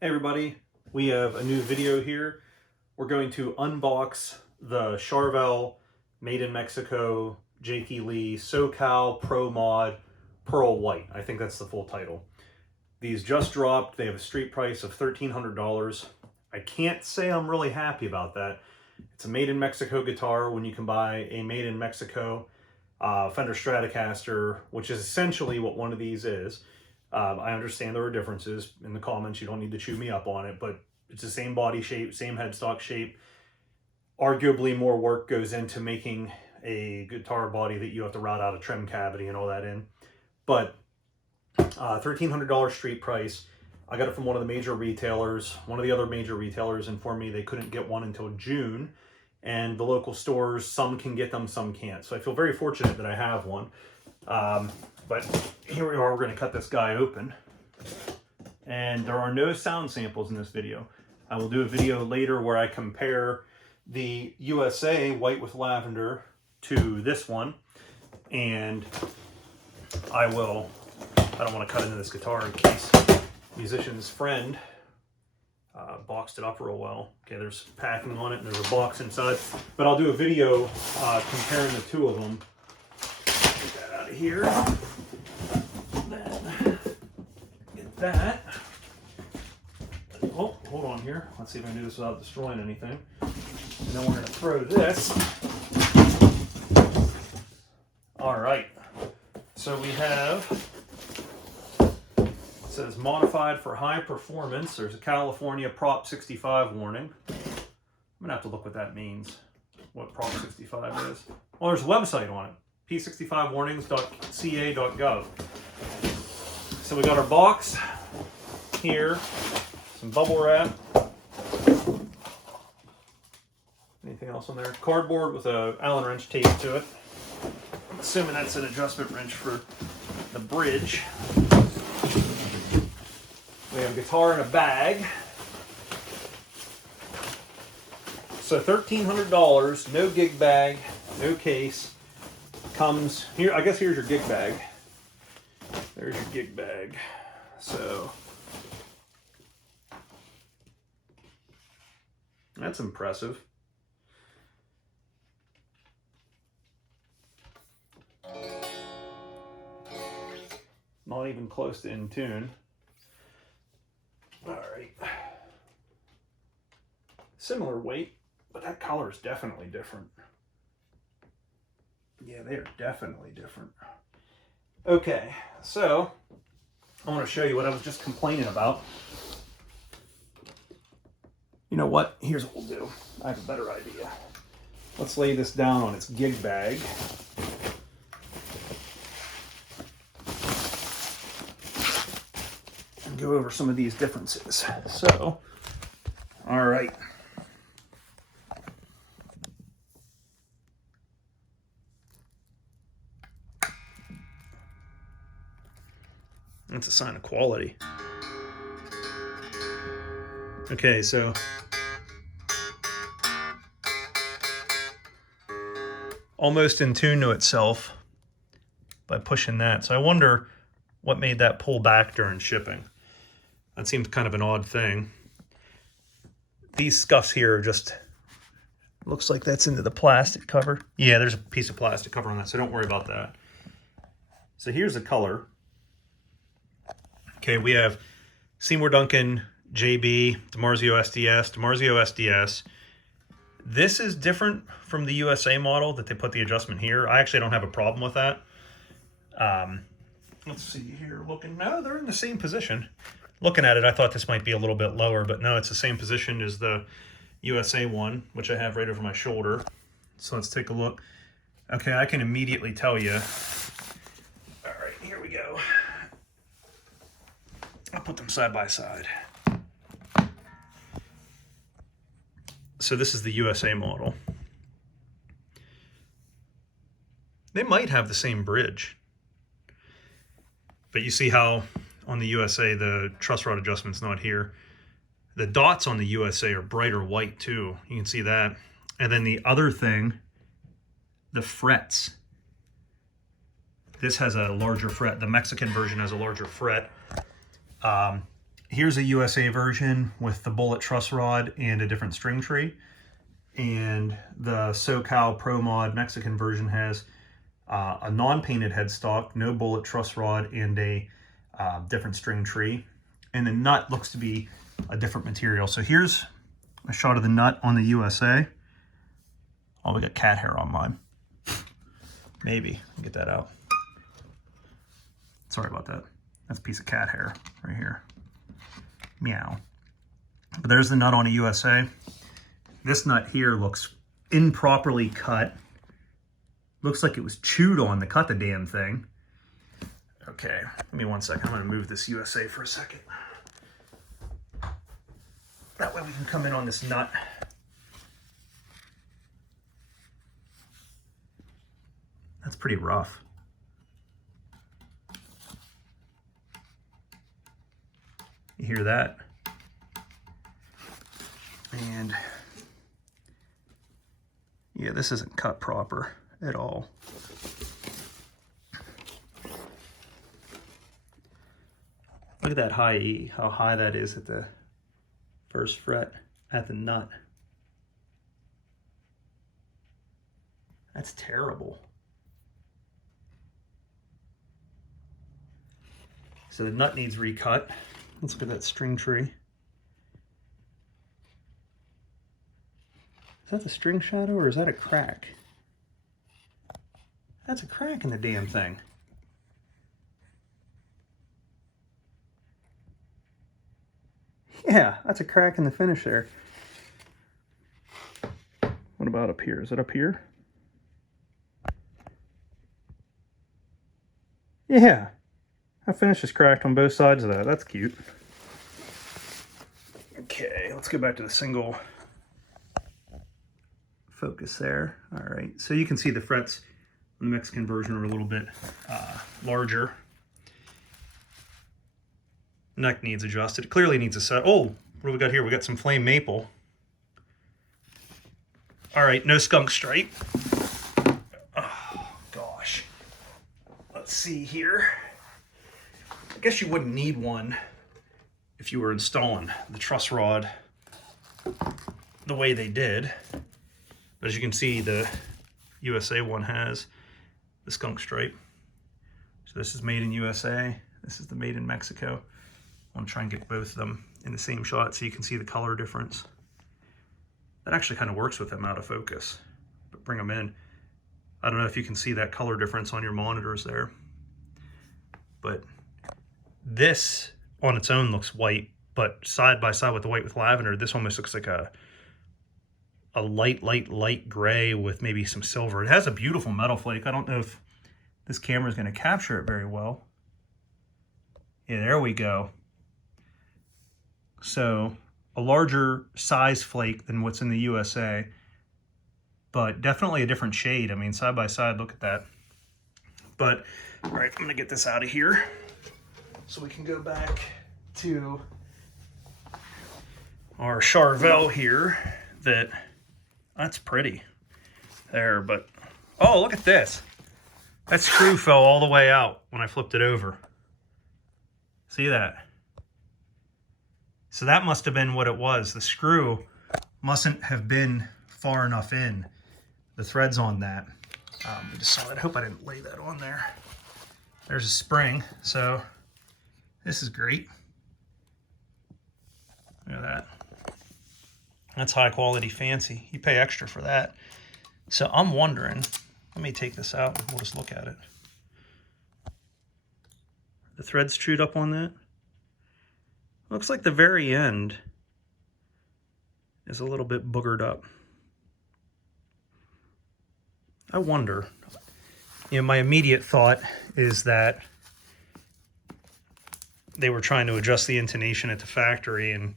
Hey everybody, we have a new video here. We're going to unbox the Charvel Made in Mexico Jakey Lee SoCal Pro Mod Pearl White. I think that's the full title. These just dropped. They have a street price of $1,300. I can't say I'm really happy about that. It's a Made in Mexico guitar when you can buy a Made in Mexico Fender Stratocaster, which is essentially what one of these is. I understand there are differences in the comments. You don't need to chew me up on it, but it's the same body shape, same headstock shape. Arguably more work goes into making a guitar body that you have to route out a trim cavity and all that in. But $1,300 street price. I got it from one of the major retailers. One of the other major retailers informed me they couldn't get one until June. And the local stores, some can get them, some can't. So I feel very fortunate that I have one. But here we are, we're going to cut this guy open. And there are no sound samples in this video. I will do a video later where I compare the USA White with Lavender to this one. And I don't want to cut into this guitar in case musician's friend boxed it up real well. Okay, there's packing on it and there's a box inside. But I'll do a video comparing the two of them. Get that out of here. Get that. Oh, hold on here. Let's see if I can do this without destroying anything. And then we're going to throw this. All right. So we have, it says modified for high performance. There's a California Prop 65 warning. I'm going to have to look what that means, what Prop 65 is. Well, there's a website on it, p65warnings.ca.gov. So we got our box here, some bubble wrap. Anything else on there? Cardboard with a Allen wrench taped to it. I'm assuming that's an adjustment wrench for the bridge. We have a guitar in a bag. So $1,300, no gig bag, no case. Comes here, I guess here's your gig bag. There's your gig bag. So that's impressive. Not even close to in tune. All right. Similar weight, but that color is definitely different. Yeah, they are definitely different. Okay, so I want to show you what I was just complaining about. You know what? Here's what we'll do. I have a better idea. Let's lay this down on its gig bag. And go over some of these differences. So, all right. That's a sign of quality. Okay, so almost in tune to itself by pushing that. So I wonder what made that pull back during shipping. That seems kind of an odd thing. These scuffs here are just, looks like that's into the plastic cover. Yeah, there's a piece of plastic cover on that, so don't worry about that. So here's the color. Okay, we have Seymour Duncan JB, DiMarzio SDS. This is different from the USA model that they put the adjustment here. I actually don't have a problem with that. Let's see here, no, they're in the same position. Looking at it, I thought this might be a little bit lower, but no, it's the same position as the USA one, which I have right over my shoulder. So let's take a look. Okay, I can immediately tell you. All right, here we go. I'll put them side by side. So this is the USA model. They might have the same bridge. But you see how on the USA the truss rod adjustment's not here. The dots on the USA are brighter white too. You can see that. And then the other thing, the frets. This has a larger fret. The Mexican version has a larger fret. here's a USA version with the bullet truss rod and a different string tree. And the SoCal Pro Mod Mexican version has a non-painted headstock, no bullet truss rod, and a different string tree. And the nut looks to be a different material. So here's a shot of the nut on the USA. Oh, we got cat hair on mine. Maybe. Get that out. Sorry about that. That's a piece of cat hair right here. Meow. But there's the nut on a USA. This nut here looks improperly cut. Looks like it was chewed on to cut the damn thing. Okay, give me 1 second. I'm going to move this USA for a second. That way we can come in on this nut. That's pretty rough. You hear that? And yeah, this isn't cut proper at all. Look at that high E, how high that is at the first fret at the nut. That's terrible. So the nut needs recut. Let's look at that string tree. Is that the string shadow or is that a crack? That's a crack in the damn thing. Yeah, that's a crack in the finish there. What about up here? Is it up here? Yeah, that finish is cracked on both sides of that. That's cute. Okay, let's go back to the single focus there. All right, so you can see the frets on the Mexican version are a little bit larger. Neck needs adjusted. It clearly needs a set. Oh, what do we got here? We got some flame maple. All right, no skunk stripe. Oh, gosh. Let's see here. I guess you wouldn't need one if you were installing the truss rod the way they did. But as you can see, the USA one has the skunk stripe. So this is made in USA. This is the made in Mexico. I want to try and get both of them in the same shot so you can see the color difference. That actually kind of works with them out of focus, but bring them in. I don't know if you can see that color difference on your monitors there, but this on its own looks white, but side by side with the white with lavender, this almost looks like a light gray with maybe some silver. It has a beautiful metal flake. I don't know if this camera is going to capture it very well. Yeah, there we go. So a larger size flake than what's in the USA, but definitely a different shade. I mean, side by side, look at that. But all right, I'm gonna get this out of here so we can go back to our Charvel here. That's pretty there, but oh, look at this. That screw fell all the way out when I flipped it over. See that? So that must have been what it was. The screw mustn't have been far enough in. The threads on that. I just saw it. I hope I didn't lay that on there. There's a spring. So this is great. Look at that. That's high quality fancy. You pay extra for that. So I'm wondering, let me take this out and we'll just look at it. The thread's chewed up on that. Looks like the very end is a little bit boogered up. I wonder, my immediate thought is that they were trying to adjust the intonation at the factory and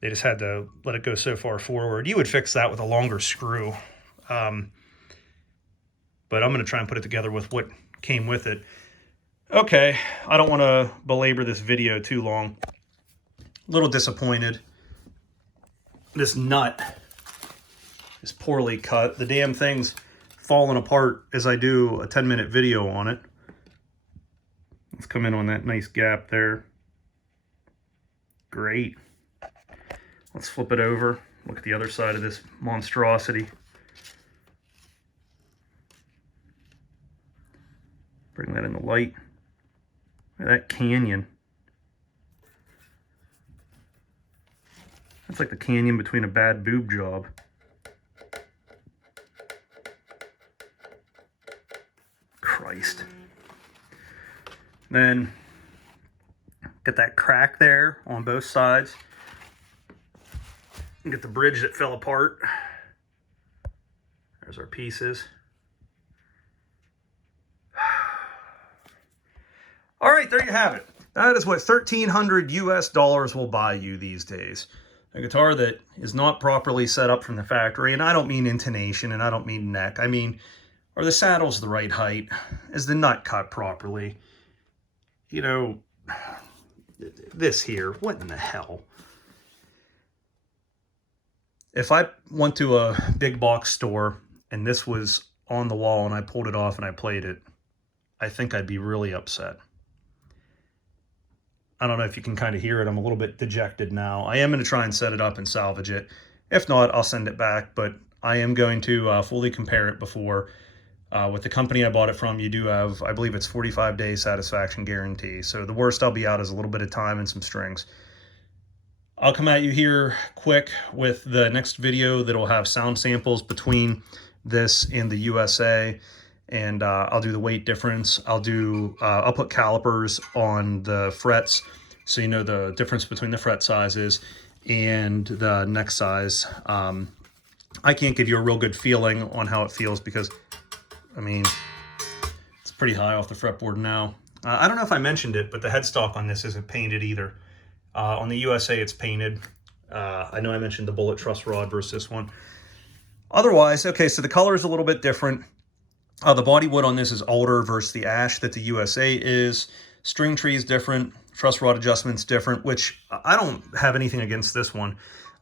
they just had to let it go so far forward. You would fix that with a longer screw. But I'm going to try and put it together with what came with it. Okay, I don't want to belabor this video too long. A little disappointed. This nut is poorly cut. The damn thing's falling apart as I do a 10-minute video on it. Let's come in on that nice gap there. great. Let's flip it over. Look at the other side of this monstrosity. Bring that in the light. Look at that canyon. That's like the canyon between a bad boob job. Christ. Then get that crack there on both sides. And get the bridge that fell apart. There's our pieces. All right, there you have it. That is what $1,300 US will buy you these days. A guitar that is not properly set up from the factory, and I don't mean intonation and I don't mean neck. I mean, are the saddles the right height? Is the nut cut properly? You know, this here, what in the hell? If I went to a big box store and this was on the wall and I pulled it off and I played it, I think I'd be really upset. I don't know if you can kind of hear it. I'm a little bit dejected now. I am going to try and set it up and salvage it. If not, I'll send it back, but I am going to fully compare it before. With the company I bought it from, you do have, I believe it's 45-day satisfaction guarantee. So the worst I'll be out is a little bit of time and some strings. I'll come at you here quick with the next video that'll have sound samples between this and the USA, and I'll do the weight difference. I'll put calipers on the frets so you know the difference between the fret sizes and the neck size. I can't give you a real good feeling on how it feels because, I mean, it's pretty high off the fretboard now. I don't know if I mentioned it, but the headstock on this isn't painted either. On the USA, it's painted. I know I mentioned the bullet truss rod versus this one. Otherwise, okay, so the color is a little bit different. The body wood on this is alder versus the ash that the USA is. String tree is different. Truss rod adjustment's different, which I don't have anything against this one.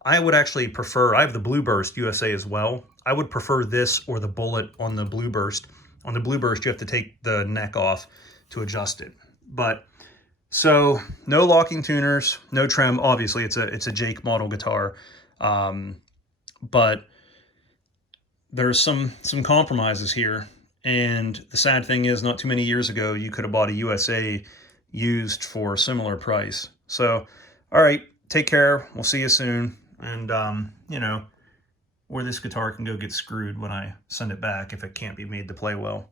I would actually prefer, I have the Blueburst USA as well. I would prefer this or the bullet on the Blueburst. On the Blueburst, you have to take the neck off to adjust it. But so no locking tuners, no trem. Obviously, it's a Jake model guitar, but there's some compromises here. And the sad thing is, not too many years ago, you could have bought a USA used for a similar price. So, all right, take care. We'll see you soon. And you know, or this guitar can go get screwed when I send it back if it can't be made to play well.